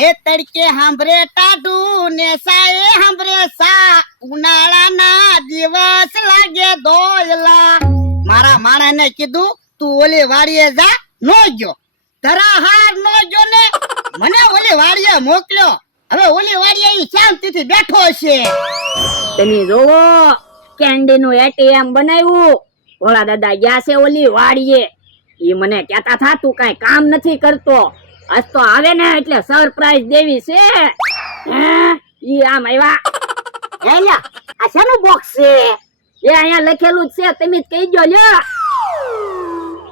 એ તડકે હાંભરે ટાઢું ને સાએ હાંભરે સા ઉનાળાના દિવસ લાગે દોયલા. મારા માણસને કીધું તું ઓલી વાડીએ જા, નો ગયો. ધરા હાર નો ગયો ને મને ઓલી વાડીએ મોકલ્યો. હવે ઓલી વાડીએ ઈ શાંતિથી બેઠો છે. તમે જોવો કેન્ડી નું એટીએમ બનાવ્યું. ભોળા દાદા ગયા છે ઓલી વાડીએ. ઈ મને કહેતા થા તું કઈ કામ નથી કરતો, આજ તો આવે ને એટલે સરપ્રાઈઝ દેવી છે. હે ઈ આમ આવ્યા. એલા આ શાનું બોક્સ છે? એ અહીંયા લખેલું જ છે, તમે જ કહી દો લ્યો.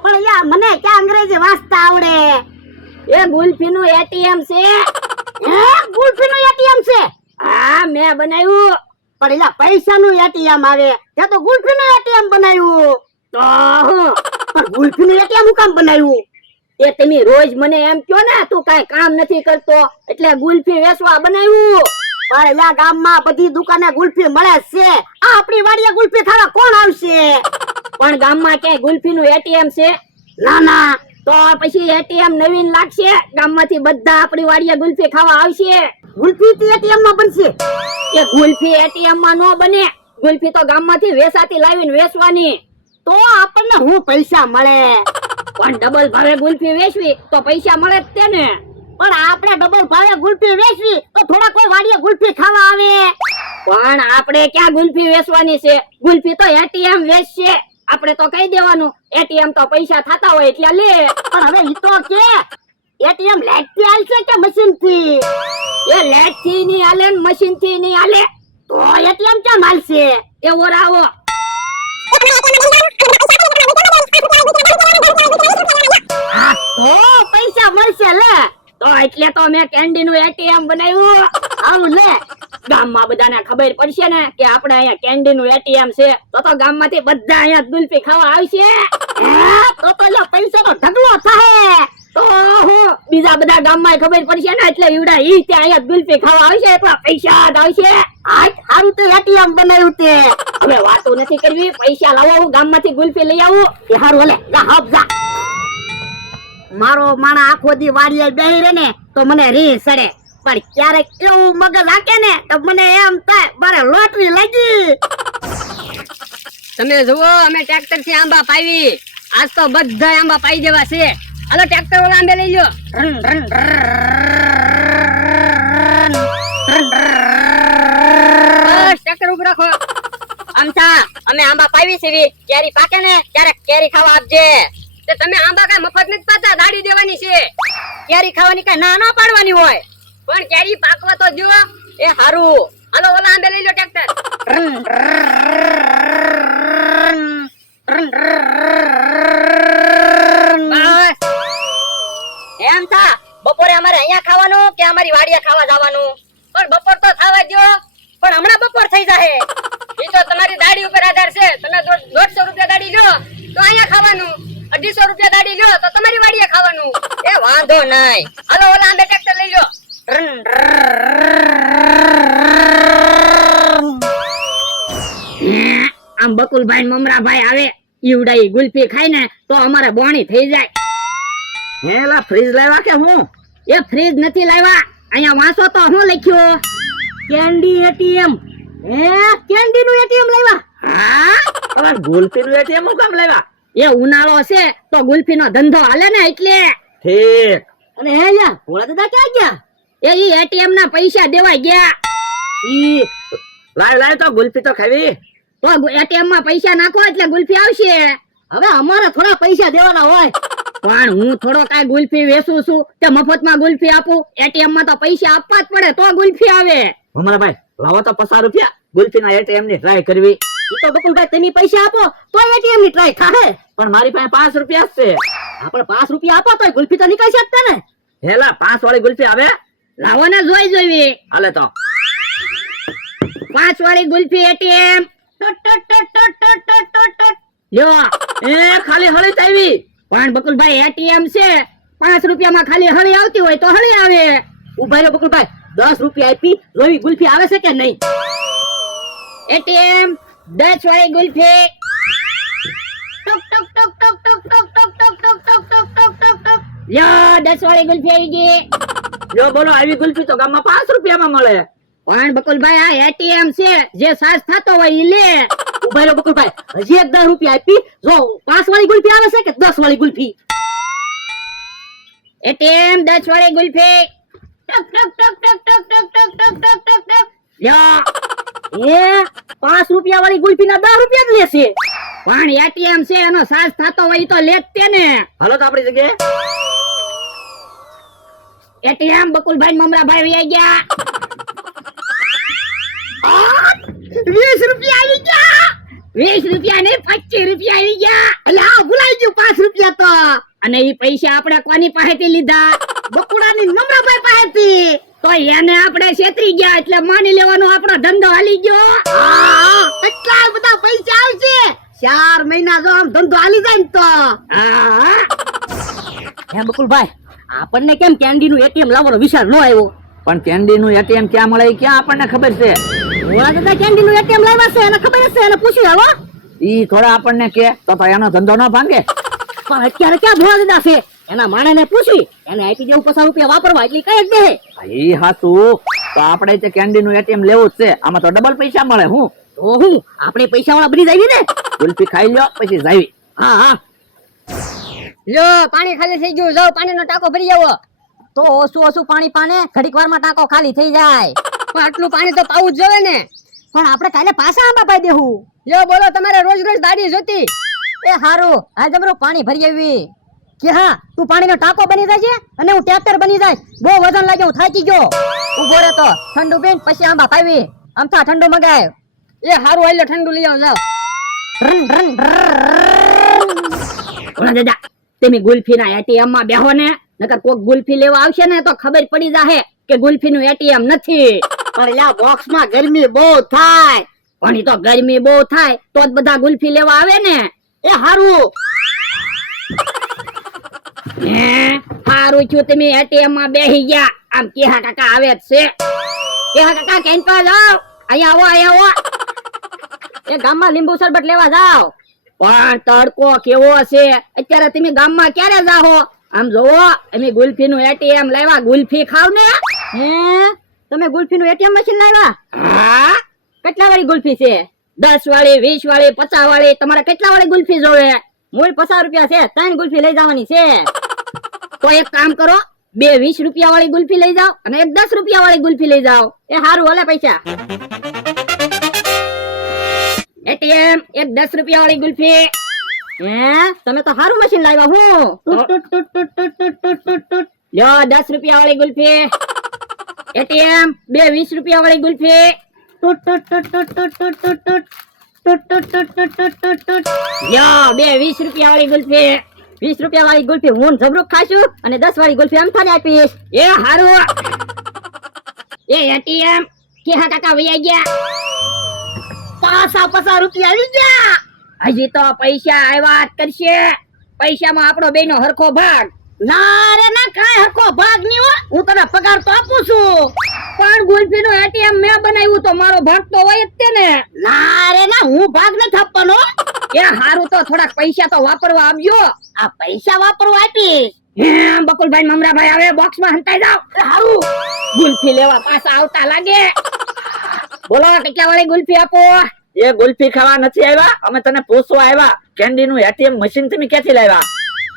પણ યાર મને ક્યાં અંગ્રેજી વાંચતા આવડે? એ ગુલ્ફી નું એટીએમ છે. હે ગુલ્ફી નું એટીએમ છે? હા મેં બનાવ્યું. પણ એલા પૈસા નું એટીએમ આવે, ત્યાં તો ગુલ્ફી નું એટીએમ બનાવ્યું. તો હું પણ ગુલ્ફી નું એટીએમ હું કામ બનાવ્યું? એ તમે રોજ મને એમ કયો ને તું કઈ કામ નથી કરતો એટલે ગુલ્ફી વેચવા બનાવ્યું. પણ એલા ગામમાં બધી દુકાને ગુલ્ફી મળે છે, આ આપણી વાડીએ ગુલ્ફી ખાવા કોણ આવશે? પણ ગામમાં ક્યાંય ગુલ્ફી નું એટીએમ છે? ના ના. તો પછી એટીએમ નવીન લાગશે, ગામમાંથી બધા આપણી વાડીએ ગુલ્ફી ખાવા આવશે. ગુલ્ફી તો એટીએમ માં બનશે? એ ગુલ્ફી એટીએમ માં નો બને, ગુલ્ફી તો ગામમાંથી વેચાતી લાવીને વેચવાની. તો આપણને હું પૈસા મળે? પણ ડબલ ભાવે ગુલ્ફી વેચવી તો પૈસા મળે જ તેને. પણ આપણે ડબલ ભાવે ગુલ્ફી વેચવી તો થોડા કોઈ વાડીએ ગુલ્ફી ખાવા આવે. પણ આપણે ક્યાં ગુલ્ફી વેચવાની છે, ગુલ્ફી તો એટીએમ વેચશે. આપણે તો કહી દેવાનું એટીએમ તો પૈસા થતા હોય એટલે લે. પણ હવે ઈ તો કે એટીએમ લાઈટ થી આલશે કે મશીન થી? એ લેટ થી ની આલે ને મશીન થી ની આલે. તો એટીએમ ક્યાં માલશે? એવો રાવો. હા તો પૈસા મળશે લે. તો એટલે તો મેં કેન્ડી નું એટીએમ બનાવ્યું. આવું લે. ગામમાં બધાને ખબર પડશે ને કે આપણે અહીંયા કેન્ડી નું એટીએમ છે, તો ગામમાંથી બધા અહીંયા ગુલ્ફી ખાવા આવશે. હે તો લે પૈસા નો ઢગલો થાય. તો હું બીજા બધા ગામમાં ખબર પડશે ને એટલે ઈવડા ઈ ત્યાં અહીંયા ગુલ્ફી ખાવા આવશે એટલે પૈસા જ આવશે. આજ હારું તો એટીએમ બનાવ્યું તે. હવે વાતો નથી કરવી, પૈસા લાવો, હું ગામમાંથી ગુલ્ફી લઈ આવું. એ હારું લે જા હબ જા. મારો માણા આખો દી વાડીએ બેહી રહે ને તો મને રી સડે, પણ ક્યારેક એવું મગજ હાકે ને તો મને એમ થાય મારે લોટરી લાગી. તમે જુઓ અમે ટ્રેક્ટર થી આંબા પાવી, આજ તો બધા આંબા પાઈ દેવા છે. હાલો ટ્રેક્ટર વાળા આંબે લઈ લો. ટ્રેક્ટર ઉપર રાખો. આમસા અમે આંબા પાવી છે, કેરી પાકે ને ત્યારે કેરી ખાવા આપજે. તે તમે આંબા કઈ મફત નથી પાતા, દાડી દેવાની છે. કેરી ખાવાની કઈ ના ના પાડવાની હોય, પણ કેરી પાકવા તો જો. એ હારું હાલો ઓલા આંબે લઈ લો ટ્રેક્ટર. એમ થા બપોરે અમારે અહીંયા ખાવાનું કે અમારી વાડીએ ખાવા જવાનું? પણ બપોર તો થવા દો, પણ હમણાં બપોર થઈ જાહે. એ તો તમારી દાડી ઉપર આધાર છે. તમે 150 રૂપિયા દાડી લો તો અહીંયા ખાવાનું, 250 રૂપિયા દાડી લો તો તમારી વાડીએ ખાવાનું. એ વાંધો નહીં, હાલો ઓલા આંબે ટ્રેક્ટર લઈ લો. આમ બકુલભાઈ મમરાભાઈ આવે, ઈવડાઈ ગુલ્ફી ખાય ને તો અમારે બોણી થઈ જાય. હેલા ફ્રીજ લાવ્યા કે હું? એ ફ્રીજ નથી લાવ્યા, અહીંયા વાંચો તો હું લખ્યું? Candy ATM. હે કેન્ડી નું એટીએમ લાવ્યા? હા તમાર ગુલ્ફી નું એટીએમ હું કામ લાવ્યા? એ ઉનાળો છે તો ગુલ્ફી નો ધંધો હાલે ને એટલે. ઠીક. અને હે યા ભોળા દાદા ક્યાં ગયા? એ ઈ એટીએમ ના પૈસા દેવા ગયા. ઈ લાવ તો ગુલ્ફી તો ખાવી. તો એટીએમ માં પૈસા નાખો એટલે ગુલ્ફી આવશે. હવે અમારે થોડા પૈસા દેવાના હોય. પણ હું થોડો કઈ ગુલ્ફી વેચું છું તે મફત માં ગુલ્ફી આપું? એટીએમ માં તો પૈસા આપવા જ પડે તો ગુલ્ફી આવે. અમારા ભાઈ લાવો તો 50 રૂપિયા, ગુલ્ફી ના એટીએમ ની ટ્રાય કરવી. ઈ તો બકુલભાઈ તમે પૈસા આપો તો એટીએમ ની ટ્રાય થાય. પણ મારી પાસે 5 રૂપિયા જ છે. આપણે 5 રૂપિયા આપો તો ગુલ્ફી તો નીકળી શકતે ને. હેલા 5 વાળી ગુલ્ફી આવે? લાવો ને જોઈ જોઈ. હાલે તો 5 વાળી ગુલ્ફી એટીએમ લ્યો. એ ખાલી હળી જ આવી. પણ બકુલભાઈ એટીએમ છે, 5 રૂપિયામાં ખાલી હળી આવતી હોય તો હળી આવે. ઉભા રહ્યો બકુલભાઈ, 10 રૂપિયા આપી જોવી ગુલ્ફી આવે છે કે નહીં. એટીએમ 10 વાળી ગુલ્ફી. ટક ટક ટક ટક ટક ટક ટક ટક ટક ટક ટક ટક ટક. લ્યો 10 વાળી ગુલ્ફી આવી ગઈ. જો બોલો આવી ગુલ્ફી તો ગામમાં 5 રૂપિયામાં મળે. પણ બકુલભાઈ આ એટીએમ છે જે સાસ થતો હોય ઈ લે. ઉભા રહો બકુલભાઈ, હજી એક 10 રૂપિયા આપી. જો 5 વાળી ગુલ્ફી આવે છે કે 10 વાળી ગુલ્ફી? એટીએમ 10 વાળી ગુલ્ફી. ટક ટક ટક ટક ટક ટક ટક ટક ટક ટક. લ્યો. એ 5 રૂપિયા વાળી ગુલ્ફી ના 10 રૂપિયા જ લેશે. પણ એટીએમ છે એનો સાસ થતો હોય ઈ તો લે જ તે ને. હાલો તો આપણી જગ્યાએ. એટીએમ બકુલભાઈ મમરાભાઈ વહી ગયા. 20 રૂપિયા આવી ગયા. 20 રૂપિયા ને 25 રૂપિયા આવી ગયા. એટલે આ ભૂલાઈ ગયું 5 રૂપિયા તો. અને ઈ પૈસા આપણે કોની પાસેથી લીધા? બકુડાની મમરાભાઈ પાસેથી. તો એને આપણે છેતરી ગયા એટલે માની લેવાનો આપણો ધંધો હાલી ગયો. હા, કેટલા બધા પૈસા આવશે. 4 મહિના જો આમ ધંધો હાલી જાય ને તો. હે બકુલભાઈ, આપણને કેમ કેન્ડી નું એટીએમ લાવવાનો વિચાર ન આવ્યો? પણ કેન્ડી નું એટીએમ ક્યાં મળે ઈ ક્યાં આપણને ખબર છે? ઓલા દાદા કેન્ડી નું એટીએમ લાવ્યા છે, એને ખબર છે, એને પૂછી હાલો. ઈ થોડા આપણને કે તો એનો ધંધો ન ભાંગે. પણ અત્યારે ક્યાં ભોળા દાદા છે? એના માણસને પૂછી એને આપી દેવું 50 રૂપિયા વાપરવા એટલી કઈ જ દે. ઈ હાસુ તો આપણે તે કેન્ડી નું એટીએમ લેવું જ છે. આમાં તો ડબલ પૈસા મળે. હું તો હું આપણે પૈસા વાળા બની જાય ને. ગુલ્ફી ખાઈ લ્યો પછી જાવી. હા હા. લ્યો પાણી ખાલી થઈ ગયું, જાઓ પાણીનો ટાંકો ભરી આવો. તો ઓછું પાણી પાને ઘડીક વારમાં ટાંકો ખાલી થઈ જાય. પણ આટલું પાણી તો પાવું જ જોવે ને. પણ આપણે કાલે પાછા આંબા પાઈ દેવું. લ્યો બોલો, તમારે રોજ દાડી જોતી? એ હારું, આજ અમારું પાણી ભરી આવી. કે હા, તું પાણીનો ટાંકો બની જાય છે અને હું ટ્રેક્ટર બની જાય. બહુ વજન લાગે, હું થાકી ગયો. ઉભો રહે તો ઠંડુ પીને પછી આંબા પાવી. આમથા ઠંડુ મગાય. એ હારું, આલ્યો ઠંડુ લઈ આવ જાવ. ઓલા દાદા, તમે ગુલ્ફીના એટીએમ માં બેહો ને, નકર કોક ગુલ્ફી લેવા આવશે ને તો ખબર પડી જાહે કે ગુલ્ફી નું એટીએમ નથી. પણ લ્યા બોક્સ માં ગરમી બહુ થાય. પણ ઈ તો ગરમી બહુ થાય તો જ બધા ગુલ્ફી લેવા આવે ને. એ હારું. હારું છું તમે એટીએમ માં બેહી ગયા. આમ કેહા કાકા આવે જ છે. કેહા કાકા કેન પર જાઓ. અહીંયા આવો, અહીંયા આવો. એ ગામમાં લીંબુ શરબત લેવા જાઓ. પણ તડકો કેવો છે અત્યારે, તમે ગામમાં ક્યારે જાહો? આમ જોવો, અમે ગુલ્ફી નું એટીએમ લાવ્યા. ગુલ્ફી ખાવ ને. હે, તમે ગુલ્ફી નું એટીએમ મશીન લાવ્યા? હા. કેટલા વાળી ગુલ્ફી છે? 10 વાળી, 20 વાળી, 50 વાળી? તમારે કેટલા વાળી ગુલ્ફી જોવે? મૂળ 50 રૂપિયા છે, 3 ગુલ્ફી લઈ જવાની છે. તો એક કામ કરો, 2 20 રૂપિયા વાળી ગુલ્ફી લઈ જાઓ અને એક 10 રૂપિયા વાળી ગુલ્ફી લઈ જાઓ. એ હારું, હાલે પૈસા. એટીએમ, એક 10 રૂપિયા વાળી ગુલ્ફી. હે, તમે તો હારું મશીન લાવ્યા. હું લ્યો 10 રૂપિયા વાળી ગુલ્ફી. એટીએમ, 2 20 રૂપિયા વાળી ગુલ્ફી. લ્યો 2 20 રૂપિયા વાળી ગુલ્ફી. 20 રૂપિયા વાળી ગુલ્ફી હું જબરૂક ખાશું અને 10 વાળી ગુલ્ફી અમથાને આપીશ. એ હારું. એ એટીએમ, કેહા કાકા વૈયા ગયા. 50 રૂપિયા આવી ગયા. હજી તો પૈસા આવ્યા જ કરશે. પૈસામાં આપણો બેનો હરખો ભાગ. ના રે ના, કાંઈ હરખો ભાગ નહીં હો. હું તને પગાર તો આપું છું. પણ ગુલ્ફી નું એટીએમ મેં બનાવ્યું તો મારો ભાગ તો હોય જ તે ને. ના રે ના, હું ભાગ નથી આપવાનો. એ હારું, તો થોડાક પૈસા તો વાપરવા આપજો. આ પૈસા વાપરવા આપીશ. બકુલભાઈ મમરાભાઈ હવે બોક્સ માં હંતાઈ જાઓ. હારું. ગુલ્ફી લેવા પાછા આવતા લાગે. બોલો કેટલા વાળી ગુલ્ફી આપો? એ ગુલ્ફી ખાવા નથી આવ્યા, અમે તને પૂછવા આવ્યા. કેન્ડી નું એટીએમ મશીન તમે ક્યાંથી લાવ્યા?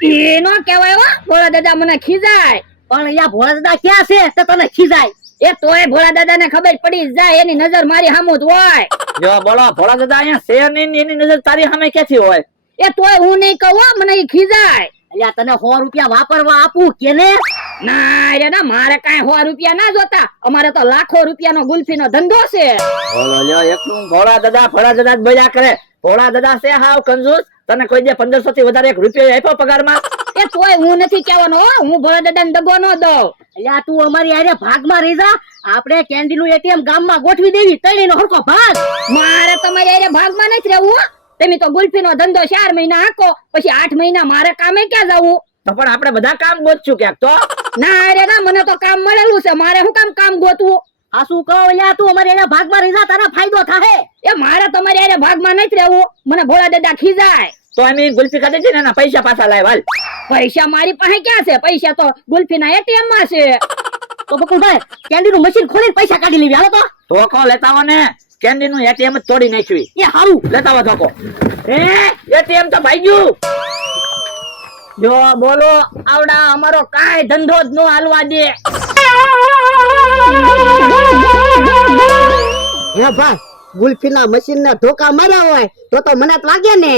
એનો કહેવાય હો, ભોળા દાદા મને ખીજાય. પણ અહીંયા ભોળા દાદા ક્યાં છે તે તને ખીજાય? એ તોય ભોળા દાદા ને ખબર પડી જાય, એની નજર મારી સામું જ હોય. જો બોલો, ભોળા દાદા અહીંયા છે નહીં, એની નજર તારી સામે ક્યાંથી હોય? એ તોય હું નહીં કહું હો, મને ઈ ખીજાય. અલ્યા તને 100 રૂપિયા વાપરવા આપું કે ને? ના રે ના, મારે કાંઈ 100 રૂપિયા ના જોતા. અમારે તો લાખો રૂપિયાનો ગુલ્ફી નો ધંધો છે. બોલો લ્યો, એકલું ભોળા દાદા જ બજા કરે. ભોળા દાદા છે હાવ કંજૂસ. તને કોઈ દે 1500 થી વધારે 1 રૂપિયો આપ્યો પગારમાં? એ તોય હું નથી કહેવાનો હો, હું ભોળા દાદા ને દગો ન દઉં. અલ્યા તું અમારી હારે ભાગમાં રહી જા. આપણે કેન્ડી નું એટીએમ ગામમાં ગોઠવી દેવી, તળીનો હરખો ભાગ. મારે તમારી હારે ભાગમાં નથી રહેવું હો. તમે તો ગુલ્ફી નો ધંધો 4 મહિના હાકો, પછી 8 મહિના મારે કામે ક્યાં જવું? તો પણ આપણે બધા કામ ગોતશું ક્યાંક તો. ના રે ના, મને તો કામ મળેલું છે, મારે શું કામ ગોતવું? આ શું કહો? અલ્યા તું અમારી હારે ભાગમાં રહી જા, તારા ફાયદો થાહે. એ મારે તમારી હારે ભાગમાં નથી રહેવું, મને ભોળા દાદા ખીજાય. તો અમે ગુલ્ફી ખાધી છે ને, એના પૈસા પાછા લાવ હાલ. પૈસા મારી પાસે ક્યાં છે? પૈસા તો ગુલ્ફી ના એટીએમ માં છે. તો બકુલભાઈ કેન્ડી નું મશીન ખોલીને પૈસા કાઢી લેવી હાલો તો ધોકો લેતા આવો ને કેન્ડી નું એટીએમ જ તોડી નાખ્યું એ હારું લેતા આવો ધોકો એટીએમ તો ભાઈ ગયું જો બોલો આવડા અમારો કાંઈ ધંધો જ નો હાલવા દે હે ભાઈ ગુલ્ફી ના મશીન ના ધોકા માર્યા હોય તો મને જ લાગે ને